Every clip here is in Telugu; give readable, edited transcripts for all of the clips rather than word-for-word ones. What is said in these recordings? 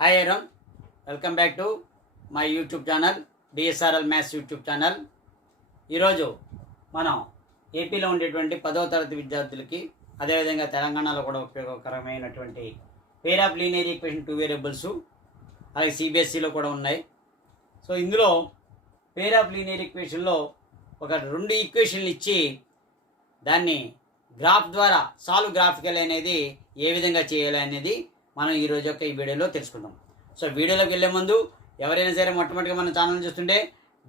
Hi everyone, welcome back to my YouTube channel DSR maths YouTube channel. ఈరోజు మనం ఏపీలో ఉండేటువంటి 10వ తరగతి విద్యార్థులకి, అదేవిధంగా తెలంగాణలో కూడా ఉపయోగకరమైనటువంటి pair of linear equation 2 variables, అలాగే సిబిఎస్ఈలో కూడా ఉన్నాయి. సో ఇందులో పేర్ ఆఫ్ లీనియర్ ఈక్వేషన్లో ఒక 2 ఈక్వేషన్లు ఇచ్చి దాన్ని గ్రాఫ్ ద్వారా గ్రాఫికల్ అనేది ఏ విధంగా చేయాలి అనేది మనం ఈరోజు యొక్క ఈ వీడియోలో తెలుసుకుందాం. సో వీడియోలోకి వెళ్ళే ముందు ఎవరైనా సరే మొట్టమొదటిగా మన ఛానల్ చూస్తుంటే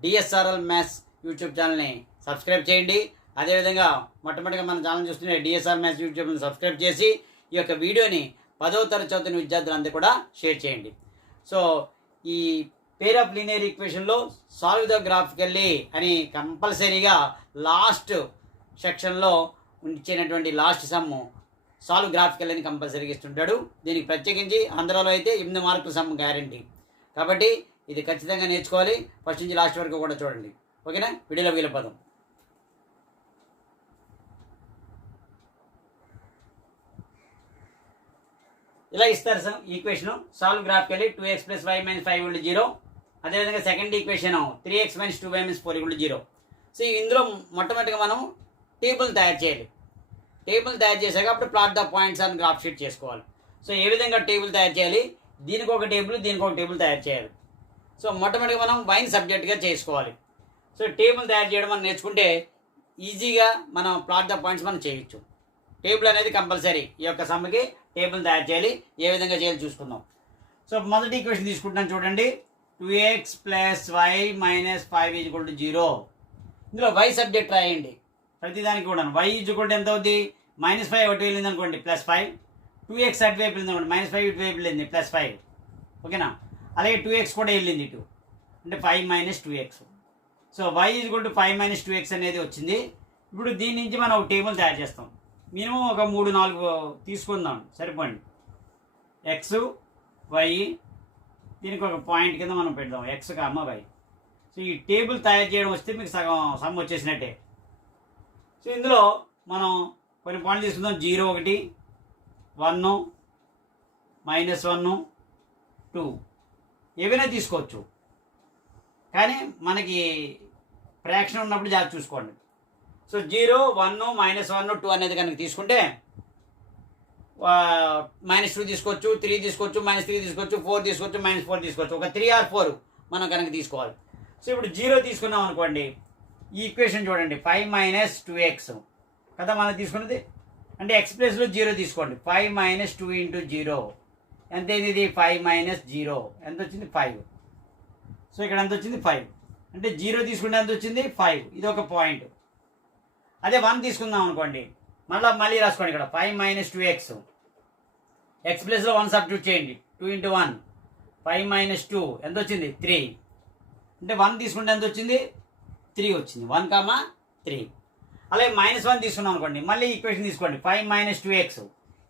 డిఎస్ఆర్ఎల్ మ్యాథ్స్ యూట్యూబ్ ఛానల్ని సబ్స్క్రైబ్ చేయండి. అదేవిధంగా మొట్టమొదటిగా మన ఛానల్ చూస్తుంటే డిఎస్ఆర్ మ్యాథ్స్ యూట్యూబ్ని సబ్స్క్రైబ్ చేసి ఈ యొక్క వీడియోని 10వ తరగతి చదువుతున్న విద్యార్థులందరూ కూడా షేర్ చేయండి. సో ఈ పేర్ ఆఫ్ లీనియర్ ఈక్వేషన్లో సాల్వ్ ద గ్రాఫికల్లీ అని కంపల్సరీగా లాస్ట్ సెక్షన్లో ఇచ్చినటువంటి లాస్ట్ సమ్ సాల్వ్ గ్రాఫికల్ అని కంపల్సరీగా ఇస్తుంటాడు. దీనికి ప్రత్యేకించి ఆంధ్రాలో అయితే 8 మార్కుల సమ్ గ్యారంటీ. కాబట్టి ఇది ఖచ్చితంగా నేర్చుకోవాలి. ఫస్ట్ నుంచి లాస్ట్ వరకు కూడా చూడండి. ఓకేనా? వీడియోలో వెళ్ళిపోదాం. ఇలా ఇస్తారు sir equation solve graphically 2x + y - 5 = 0. అదేవిధంగా second equation 3x - 2y - 4 = 0. So ఇందులో మొట్టమొదటిగా మనం టేబుల్ తయారు చేయాలి. టేబుల్ తయారు చేశాక అప్పుడు ప్లాట్ ద పాయింట్స్ అని గ్రాఫ్ షీట్ చేసుకోవాలి. సో ఏ విధంగా టేబుల్ తయారు చేయాలి, దీనికి ఒక టేబుల్ దీనికి ఒక టేబుల్ తయారు చేయాలి. సో మొట్టమొదటిగా మనం వైన్ సబ్జెక్ట్గా చేసుకోవాలి. సో టేబుల్ తయారు చేయడం మనం నేర్చుకుంటే ఈజీగా మనం ప్లాట్ ద పాయింట్స్ మనం చేయొచ్చు. టేబుల్ అనేది కంపల్సరీ. ఈ యొక్క సమ్కి టేబుల్ తయారు చేయాలి. ఏ విధంగా చేయాలి చూసుకుందాం. సో మొదటి ఈక్వేషన్ తీసుకుంటున్నాను చూడండి. 2x + y - 5 = 0. ఇందులో y సబ్జెక్ట్ రాయండి ప్రతిదానికి కూడా. y ఎంత అవుద్ది? -5 ఒకటి వెళ్ళింది అనుకోండి +5. 2x అటువైపు వెళ్ళింది అనుకోండి -5 ఇటువైపు వెళ్ళింది +5. ఓకేనా? అలాగే 2x కూడా వెళ్ళింది ఇటు, అంటే 5 - 2x. సో y 5 - 2x అనేది వచ్చింది. ఇప్పుడు దీని నుంచి మనం ఒక టేబుల్ తయారు చేస్తాం. మినిమం ఒక 3-4 తీసుకుందాం సరిపోండి. x y దీనికి ఒక పాయింట్ కింద మనం పెడదాం x, y. సో ఈ టేబుల్ తయారు చేయడం వస్తే మీకు సగం సమ్ వచ్చేసినట్టే. సో ఇందులో మనం కొన్ని పాయింట్లు తీసుకుందాం. 0 1 1 -1 2 ఏవైనా తీసుకోవచ్చు, కానీ మనకి ఫ్రాక్షన్ ఉన్నప్పుడు జాగ్రత్త చూసుకోండి. సో 0 1 -1 2 అనేది కనుక తీసుకుంటే -2 తీసుకోవచ్చు, 3 తీసుకోవచ్చు, -3 తీసుకోవచ్చు, 4 తీసుకోవచ్చు, -4 తీసుకోవచ్చు. ఒక 3 or 4 మనం కనుక తీసుకోవాలి. సో ఇప్పుడు 0 తీసుకున్నాం అనుకోండి, ఈ ఈక్వేషన్ చూడండి. 5 - 2x కదా మనం తీసుకున్నది. అంటే x ప్లేస్లో 0 తీసుకోండి. 5 - 2 × 0 ఎంత అయింది? ఇది 5 - 0 ఎంత వచ్చింది? 5. సో ఇక్కడ ఎంత వచ్చింది? 5. అంటే 0 తీసుకుంటే ఎంత వచ్చింది? 5. ఇది ఒక పాయింట్. అదే 1 తీసుకుందాం అనుకోండి, మళ్ళీ రాసుకోండి ఇక్కడ. 5 - 2x x ప్లేస్లో 1 సబ్స్టిట్యూట్ చేయండి. 2 × 1 5 - 2 ఎంత వచ్చింది? 3. అంటే 1 తీసుకుంటే ఎంత వచ్చింది? 3 వచ్చింది. 1, 3. అలాగే -1 తీసుకున్నాం అనుకోండి, మళ్ళీ ఈక్వేషన్ తీసుకోండి. 5 - 2x.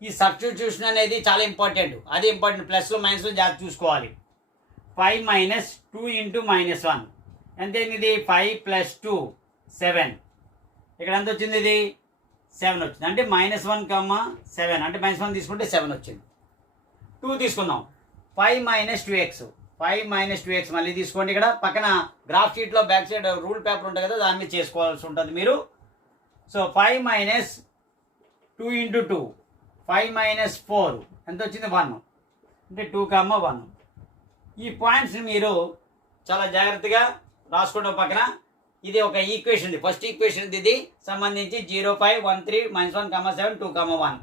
ఈ సబ్స్టిట్యూషన్ అనేది చాలా ఇంపార్టెంట్. అది ఇంపార్టెంట్. ప్లస్లో మైనస్లో జాగ్రత్త చూసుకోవాలి. 5 - 2 × -1 ఎంత అయింది? ఇది 5 + 2 7. ఇక్కడ ఎంత వచ్చింది? ఇది 7 వచ్చింది. అంటే -1, 7 అంటే -1 తీసుకుంటే 7 వచ్చింది. 2 తీసుకుందాం. 5 - 2x 5 - 2x మళ్ళీ తీసుకోండి. ఇక్కడ పక్కన గ్రాఫ్ షీట్లో బ్యాక్ సైడ్ రూల్ పేపర్ ఉంటుంది కదా, దాని మీద చేసుకోవాల్సి ఉంటుంది మీరు. సో 5 - 2 × 2 5 - 4 ఎంత వచ్చింది? 1. అంటే 2, 1. ఈ పాయింట్స్ని మీరు చాలా జాగ్రత్తగా రాసుకోవడం. పక్కన ఇది ఒక ఈక్వేషన్, ఫస్ట్ ఈక్వేషన్ ఇది సంబంధించి 0 5 1 3 -1, 7 2, 1.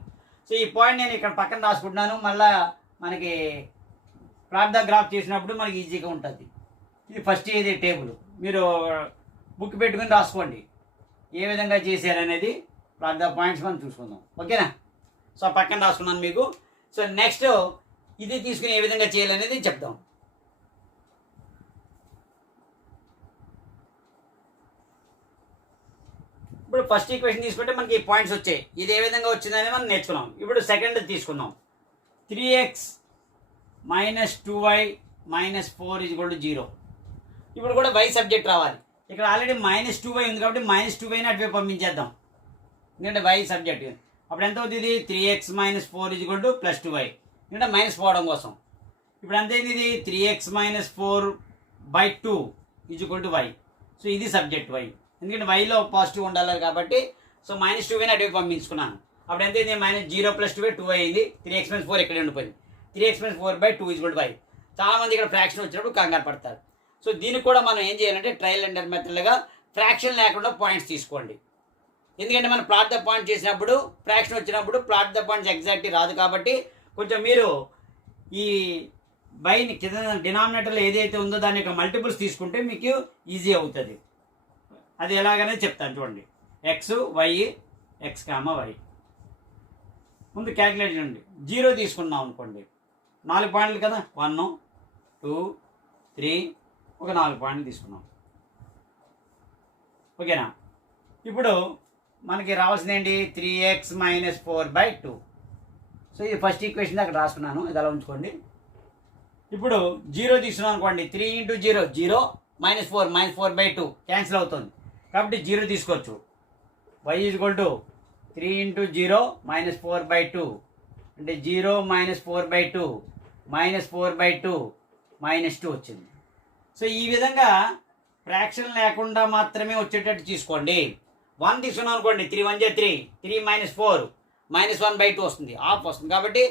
సో ఈ పాయింట్ నేను ఇక్కడ పక్కన రాసుకుంటున్నాను. మళ్ళీ మనకి ప్లాట్ ద గ్రాఫ్ చేసినప్పుడు మనకి ఈజీగా ఉంటుంది. ఇది ఫస్ట్ ఇది టేబుల్. మీరు బుక్ పెట్టుకుని రాసుకోండి ఏ విధంగా చేశారనేది. ప్లాట్ ద పాయింట్స్ మనం చూసుకుందాం. ఓకేనా? సో పక్కన రాసుకున్నాను మీకు. సో నెక్స్ట్ ఇది తీసుకుని ఏ విధంగా చేయాలనేది చెప్దాం. ఇప్పుడు ఫస్ట్ ఈక్వేషన్ తీసుకుంటే మనకి పాయింట్స్ వచ్చాయి. ఇది ఏ విధంగా వచ్చిందని మనం నేర్చుకున్నాం. ఇప్పుడు సెకండ్ తీసుకుందాం. 3x - 2y - 4 = 0. ఇప్పుడు కూడా y సబ్జెక్ట్ రావాలి. ఇక్కడ ఆల్రెడీ -2y ఉంది కాబట్టి -2yని అటువైపు పంపించేద్దాం, ఎందుకంటే y సబ్జెక్ట్. అప్పుడు ఎంత అవుతుంది? 3x - 4 = +2y, ఎందుకంటే మైనస్ పోవడం కోసం. ఇప్పుడు ఎంత అయింది ఇది 3x - 4/2 = y. సో ఇది సబ్జెక్ట్ y, ఎందుకంటే వైలో పాజిటివ్ ఉండాలి కాబట్టి. సో -2 అటువైపు పంపించుకున్నాను. అప్పుడు ఎంత అయింది -0 + 2 2 అయింది. 3x - 4 ఇక్కడే ఉండిపోయింది. 3x - 4/2 = y. చాలామంది ఇక్కడ ఫ్రాక్షన్ వచ్చినప్పుడు కంగారు పడతారు. సో దీనికి కూడా మనం ఏం చేయాలంటే ట్రయల్ అండ్ ఎర్రర్ మెథడ్గా ఫ్రాక్షన్ లేకుండా పాయింట్స్ తీసుకోండి. ఎందుకంటే మనం ప్లాట్ ద పాయింట్ చేసినప్పుడు ఫ్రాక్షన్ వచ్చినప్పుడు ప్లాట్ ద పాయింట్స్ ఎగ్జాక్ట్లీ రాదు కాబట్టి కొంచెం మీరు ఈ బైని కింద డినామినేటర్లో ఏదైతే ఉందో దాని యొక్క మల్టిపుల్స్ తీసుకుంటే మీకు ఈజీ అవుతుంది. అది ఎలాగనే చెప్తాను చూడండి. X Y, X comma Y. ముందు క్యాలిక్యులేట్ చేయండి. 0 తీసుకున్నాం అనుకోండి, 4 పాయింట్లు కదా, 1 2 3 ఒక 4 పాయింట్లు తీసుకున్నాం. ఓకేనా? ఇప్పుడు మనకి రావాల్సింది ఏంటి 3x - 4/2. సో ఇది ఫస్ట్ ఈక్వేషన్ అక్కడ రాసుకున్నాను, ఇది అలా ఉంచుకోండి. ఇప్పుడు 0 తీసుకున్నాం అనుకోండి, 3 × 0 0 -4 -4/2 క్యాన్సిల్ అవుతుంది కాబట్టి 0 తీసుకోవచ్చు. y = 3 × 0 -4/2 అంటే 0 - 4/2 -4/2 -2 వచ్చింది. సో ఈ విధంగా ఫ్రాక్షన్ లేకుండా మాత్రమే వచ్చేటట్టు తీసుకోండి. 1 తీసుకున్నాం అనుకోండి, 3 1 3 3 - 4 -1/2 వస్తుంది, ఆఫ్ వస్తుంది కాబట్టి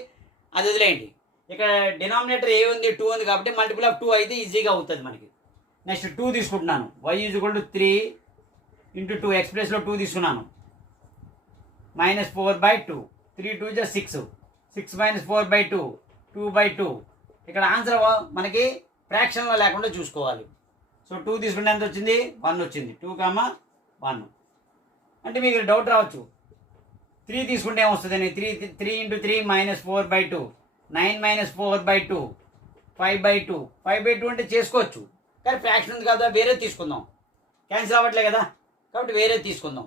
అది వదిలేయండి. ఇక్కడ డినామినేటర్ ఏ ఉంది 2 ఉంది కాబట్టి మల్టిపుల్ ఆఫ్ 2 అయితే ఈజీగా అవుతుంది మనకి. నెక్స్ట్ 2 తీసుకుంటున్నాను. y = 3 × 2 x ప్లేస్లో 2 తీసుకున్నాను -4/2 3 2 = 6 6 - 4/2 2/2. ఇక్కడ ఆన్సర్ మనకి ఫ్రాక్షన్లో లేకుండా చూసుకోవాలి. సో 2 తీసుకుంటే ఎంత వచ్చింది 1 వచ్చింది. 2, 1 అంటే మీకు డౌట్ రావచ్చు 3 తీసుకుంటే ఏమొస్తుందని. 3 × 3 -4/2 9 - 4/2 5/2 5/2 అంటే చేసుకోవచ్చు, కానీ ఫ్రాక్షన్ ఉంది కదా వేరే తీసుకుందాం. క్యాన్సిల్ అవ్వట్లే కదా కాబట్టి వేరే తీసుకుందాం.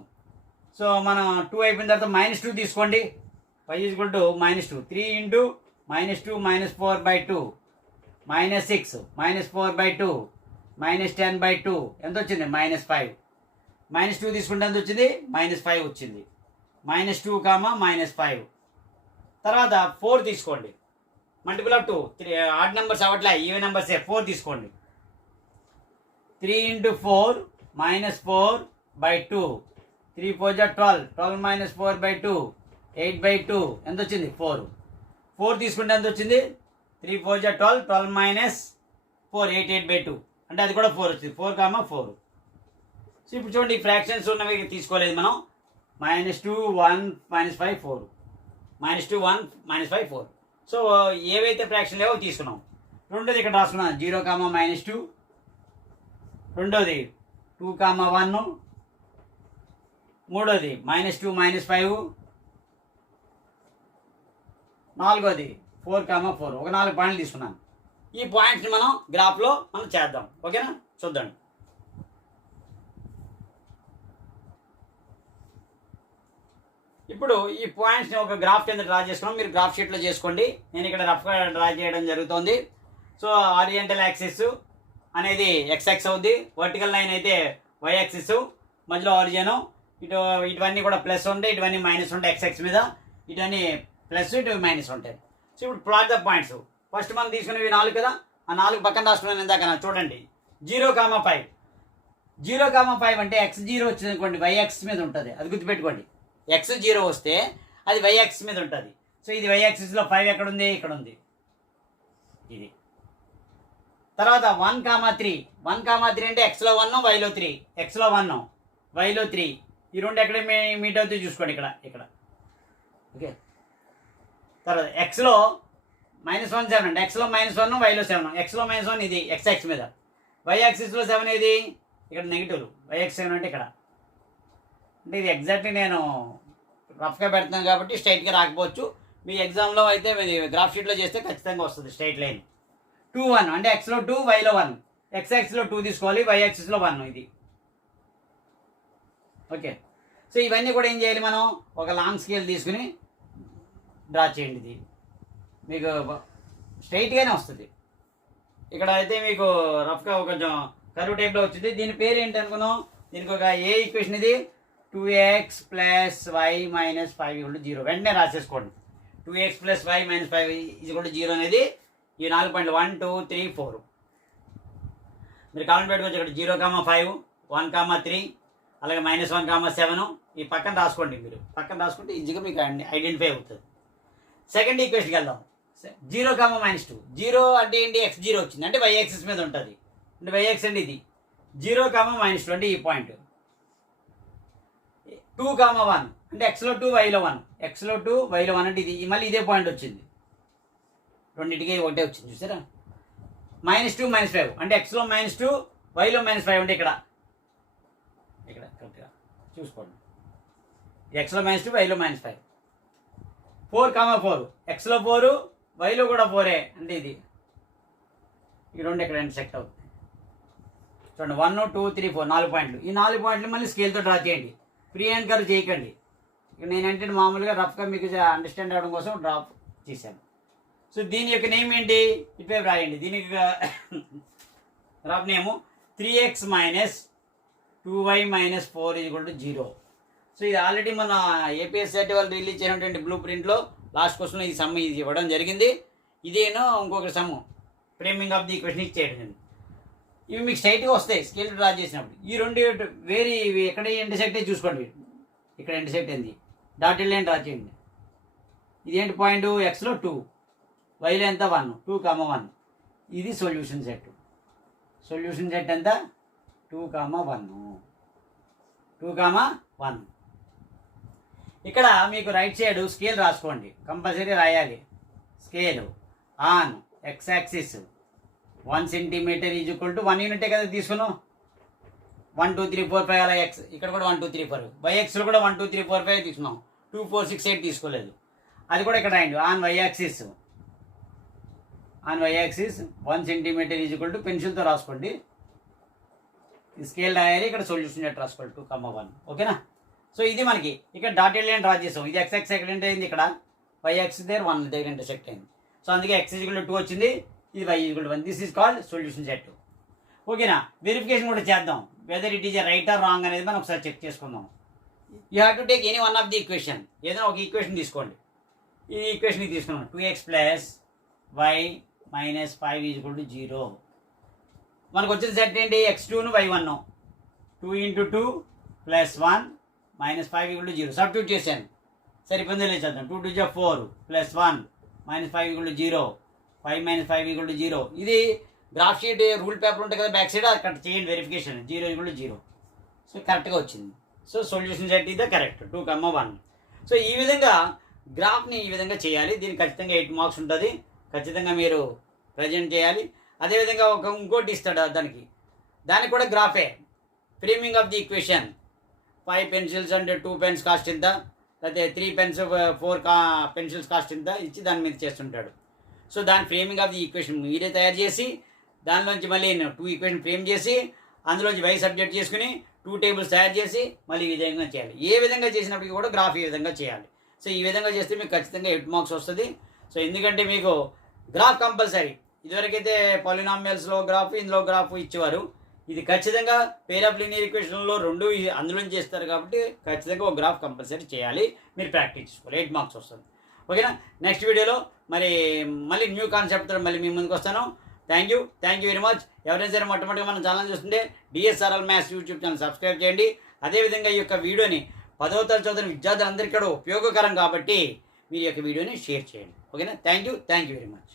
సో మనం 2 అయిపోయిన తర్వాత -2 తీసుకోండి. y = -2 3 × -2 -4/2 -6 -4/2 -10/2 ఎంత వచ్చింది -5. -2 తీసుకుంటే ఎంత వచ్చింది -5 వచ్చింది. -2, -5. తర్వాత 4 తీసుకోండి. మల్టిపుల్ ఆఫ్ 2 ఆడ్ నెంబర్స్ అవ్వట్లే, ఈవెన్ నెంబర్సే. 4 తీసుకోండి. 3 × 4 -4/2 3 4 = 12 12 - 4/2 8/2 ఎంత వచ్చింది 4. 4 తీసుకుంటే ఎంత వచ్చింది 3 4 = 12 12 - 4 8 8/2 అంటే అది కూడా 4 వచ్చింది. 4, 4. సో ఇప్పుడు చూడండి ఫ్రాక్షన్స్ ఉన్నవి తీసుకోలేదు మనం. -2 1 -5 4 -2 1 -5 4. సో ఏవైతే ఫ్రాక్షన్ లేవో తీసుకున్నాం. రెండోది ఇక్కడ రాసుకున్నాం 0, -2. రెండోది 2, 1. మూడోది -2 -5. నాలుగోది 4, 4 ఒక 4 పాయింట్లు తీసుకున్నాను. ఈ పాయింట్స్ని మనం గ్రాఫ్లో మనం చేద్దాం. ఓకేనా? చూద్దాం. ఇప్పుడు ఈ పాయింట్స్ని ఒక గ్రాఫ్ కింద డ్రా చేసుకున్నాం. మీరు గ్రాఫ్ షీట్లో చేసుకోండి, నేను ఇక్కడ రఫ్గా డ్రా చేయడం జరుగుతుంది. సో ఆరియంటల్ యాక్సిస్ అనేది x అవుద్ది, వర్టికల్ లైన్ అయితే y యాక్సిస్, మధ్యలో ఆరిజిన్. ఇటువన్నీ కూడా ప్లస్ ఉంటాయి, ఇటువన్నీ మైనస్ ఉంటాయి. x మీద ఇటువన్నీ ప్లస్ ఇటు మైనస్ ఉంటాయి. సో ఇప్పుడు ప్లాట్ ద పాయింట్స్. ఫస్ట్ మనం తీసుకునేవి 4 కదా, ఆ 4 పక్కన రాసుకున్నాను ఇందాక. చూడండి 0, 5. 0, 5 అంటే x0 వచ్చింది అనుకోండి, y యాక్సిస్ మీద ఉంటుంది, అది గుర్తుపెట్టుకోండి. x0 వస్తే అది y యాక్సిస్ మీద ఉంటుంది. సో ఇది y యాక్సిస్లో 5 ఎక్కడ ఉంది, ఇక్కడ ఉంది ఇది. తర్వాత 1, 3. 1, 3 అంటే xలో 1 yలో 3. xలో 1 yలో 3. ఈ రెండు ఎక్కడ మీట్ అవుతుంది చూసుకోండి, ఇక్కడ. ఓకే. తర్వాత xలో -1 7 అంటే xలో -1 yలో 7. xలో -1 ఇది x మీద. y యాక్సిస్లో 7 ఏది ఇక్కడ నెగిటివ్. y యాక్సిస్ 7 అంటే ఇక్కడ. అంటే ఇది ఎగ్జాక్ట్లీ నేను రఫ్గా పెడుతున్నాను కాబట్టి స్ట్రైట్గా రాకపోవచ్చు. మీ ఎగ్జామ్లో అయితే మీ గ్రాఫ్ షీట్లో చేస్తే ఖచ్చితంగా వస్తుంది స్ట్రైట్ లైన్. 2, 1 అంటే xలో 2 yలో 1. x యాక్సిస్లో 2 తీసుకోవాలి, y యాక్సిస్లో 1 ఇది. ఓకే. సో ఇవన్నీ కూడా ఏం చేయాలి మనం, ఒక లాంగ్ స్కేల్ తీసుకుని డ్రా చేయండి. ఇది మీకు స్ట్రైట్గానే వస్తుంది. ఇక్కడ అయితే మీకు రఫ్గా కొంచెం కర్వ్ టైప్లో వచ్చింది. దీని పేరు ఏంటి అనుకున్నాం, దీనికి ఒక ఏ ఈక్వేషన్ ఇది 2x + y - 5 = 0. వెంటనే రాసేసుకోండి. 2x + y - 5 = 0 అనేది ఈ 4 పాయింట్లు 1 2 3 4 మీరు కామెంట్ పెట్టుకోవచ్చు. ఇక్కడ 0,5 1,3 అలాగే -1,7 ఈ పక్కన రాసుకోండి. మీరు పక్కన రాసుకుంటే ఈజీగా మీకు ఐడెంటిఫై అవుతుంది. సెకండ్ ఈక్వేషన్కి వెళ్దాం. 0,-2 0 అంటే ఏంటి? x0 వచ్చింది అంటే y యాక్సిస్ మీద ఉంటుంది. అంటే y యాక్సిస్ అంటే ఇది 0,-2 అంటే ఈ పాయింట్. 2,1 అంటే xలో 2 yలో 1 xలో 2 yలో 1 అంటే ఇది మళ్ళీ ఇదే పాయింట్ వచ్చింది. రెండింటికి ఒకటే వచ్చింది చూసారా. -2 -5 అంటే xలో -2 yలో -5 అంటే ఇక్కడ కరెక్ట్గా చూసుకోండి. xలో -2 yలో -5 4,4 xలో 4 yలో కూడా 4 అంటే ఇది ఈ రెండు ఇక్కడ ఇంటర్సెక్ట్ అవుతుంది. చూడండి 1 2 3 4 4 పాయింట్లు. ఈ 4 పాయింట్లు మళ్ళీ స్కేల్తో డ్రా చేయండి. ఫ్రీ హ్యాండ్ కర్వ్ చేయకండి. ఇక నేనంటే మామూలుగా రఫ్గా మీకు అండర్స్టాండ్ అవ్వడం కోసం డ్రాప్ చేశాను. సో దీని యొక్క నేమ్ ఏంటి? ఇటువైపు రాయండి. దీనికి రఫ్ నేము 3x - 2y - 4 = 0. సో ఇది ఆల్రెడీ మన ఏపీఎస్ఆర్టీ వాళ్ళు రిలీజ్ చేసినటువంటి బ్లూ ప్రింట్లో లాస్ట్ క్వశ్చన్లో ఈ సమ్ ఇది ఇవ్వడం జరిగింది. ఇదేనో ఇంకొక some framing of the equation ఇచ్చేయడం. ఇవి మీకు స్ట్రైట్గా వస్తాయి స్కేల్ డ్రా చేసినప్పుడు. ఈ రెండు వేరే ఇవి ఎక్కడ ఇంటర్సెక్ట్ అయ్యి చూసుకోండి. ఇక్కడ ఇంటర్సెక్ట్ అయింది. డాటెడ్ లైన్ డ్రా చేయండి. ఇదేంటి పాయింట్? xలో 2 yలో ఎంత? 1 2,1 ఇది సొల్యూషన్ సెట్. సొల్యూషన్ సెట్ ఎంత? 2,1 2,1. ఇక్కడ మీకు రైట్ సైడ్ స్కేల్ రాసుకోండి. కంపల్సరీ రాయాలి. Scale on x axis 1 centimetre = 1 యూనిటే కదా తీసుకున్నాం. 1 2 3 4 5 అలా x ఇక్కడ కూడా 1 2 3 4 yxలో కూడా 1 2 3 4 5 తీసుకున్నాం. 2 4 6 8 తీసుకోలేదు. అది కూడా ఇక్కడ రాయండి. ఆన్ y యాక్సిస్ 1 సెంటీమీటర్ = పెన్సిల్తో రాసుకోండి. స్కేల్ రాయాలి. ఇక్కడ సొల్యూషన్ సెట్ రాసుకోండి 2,1. ఓకేనా. సో ఇది మనకి ఇక్కడ డాటెడ్ లైన్ డ్రా చేసాం. ఇది x ఎక్కడ అయింది? ఇక్కడ y యాక్సిస్ దగ్గర 1 దగ్గర ఇంటర్సెక్ట్ అయింది. సో అందుకే x = 2 వచ్చింది. ఇది y = 1. This is called solution set. ఓకేనా. వెరిఫికేషన్ కూడా చేద్దాం. Whether it is right are wrong అనేది మనం ఒకసారి చెక్ చేసుకుందాం. You have to take any one of the equation. ఏదైనా ఒక ఈక్వేషన్ తీసుకోండి. ఈ ఈక్వేషన్ తీసుకున్నాం. 2x + y - 5 = 0. మనకు వచ్చిన సెట్ ఏంటి? x2ను y1 2 × 2 + 1 - 5 = 0. సబ్స్టిట్యూట్ చేశాను. సరిపోయిందో లేదు చేద్దాం. 2 2 4 + 1 - 5 = 0 5 - 5 = 0. ఇది గ్రాఫ్ షీట్ రూల్ పేపర్ ఉంటుంది కదా బ్యాక్ సైడ్ అక్కడ చేయండి వెరిఫికేషన్. 0 = 0. సో కరెక్ట్గా వచ్చింది. సో సొల్యూషన్ సెట్ ఇది కరెక్ట్ 2,1. సో ఈ విధంగా గ్రాఫ్ని ఈ విధంగా చేయాలి. దీనికి ఖచ్చితంగా 8 మార్క్స్ ఉంటుంది. ఖచ్చితంగా మీరు ప్రజెంట్ చేయాలి. అదేవిధంగా ఇంకోటి ఇస్తాడు దానికి కూడా గ్రాఫే. Framing of the equation 5 pencils అంటే 2 పెన్స్ కాస్ట్ ఇంత, లేకపోతే 3 పెన్స్ 4 పెన్సిల్స్ కాస్ట్ ఇంత ఇచ్చి దాని మీద చేస్తుంటాడు. సో దాని ఫ్రేమింగ్ ఆఫ్ ది ఈక్వేషన్ మీరే తయారు చేసి దానిలోంచి మళ్ళీ 2 ఈక్వేషన్ ఫ్రేమ్ చేసి అందులోంచి y సబ్జెక్ట్ చేసుకుని 2 టేబుల్స్ తయారు చేసి మళ్ళీ ఈ విధంగా చేయాలి. ఏ విధంగా చేసినప్పటికీ కూడా గ్రాఫ్ ఈ విధంగా చేయాలి. సో ఈ విధంగా చేస్తే మీకు ఖచ్చితంగా 8 మార్క్స్ వస్తుంది. సో ఎందుకంటే మీకు గ్రాఫ్ కంపల్సరీ. ఇదివరకైతే పాలినామియల్స్లో గ్రాఫ్ ఇందులో గ్రాఫ్ ఇచ్చేవారు. ఇది ఖచ్చితంగా పేర్ ఆఫ్ లీనియర్ ఈక్వేషన్లో 2 అందులోంచి చేస్తారు కాబట్టి ఖచ్చితంగా ఒక గ్రాఫ్ కంపల్సరీ చేయాలి. మీరు ప్రాక్టీస్ చేసుకోవాలి. 8 మార్క్స్ వస్తుంది. ఓకేనా. నెక్స్ట్ వీడియోలో మళ్ళీ న్యూ కాన్సెప్ట్తో మళ్ళీ మీ ముందుకు వస్తాను. Thank you very much. ఎవరైనా సరే మొట్టమొదటిగా మన ఛానల్ చూస్తుంటే DSRL maths YouTube channel subscribe చేయండి. అదేవిధంగా ఈ యొక్క వీడియోని 10వ తరగతి చదువుతున్న విద్యార్థులందరికీ కూడా ఉపయోగకరం కాబట్టి మీరు ఈ యొక్క వీడియోని షేర్ చేయండి. ఓకేనా. Thank you very much.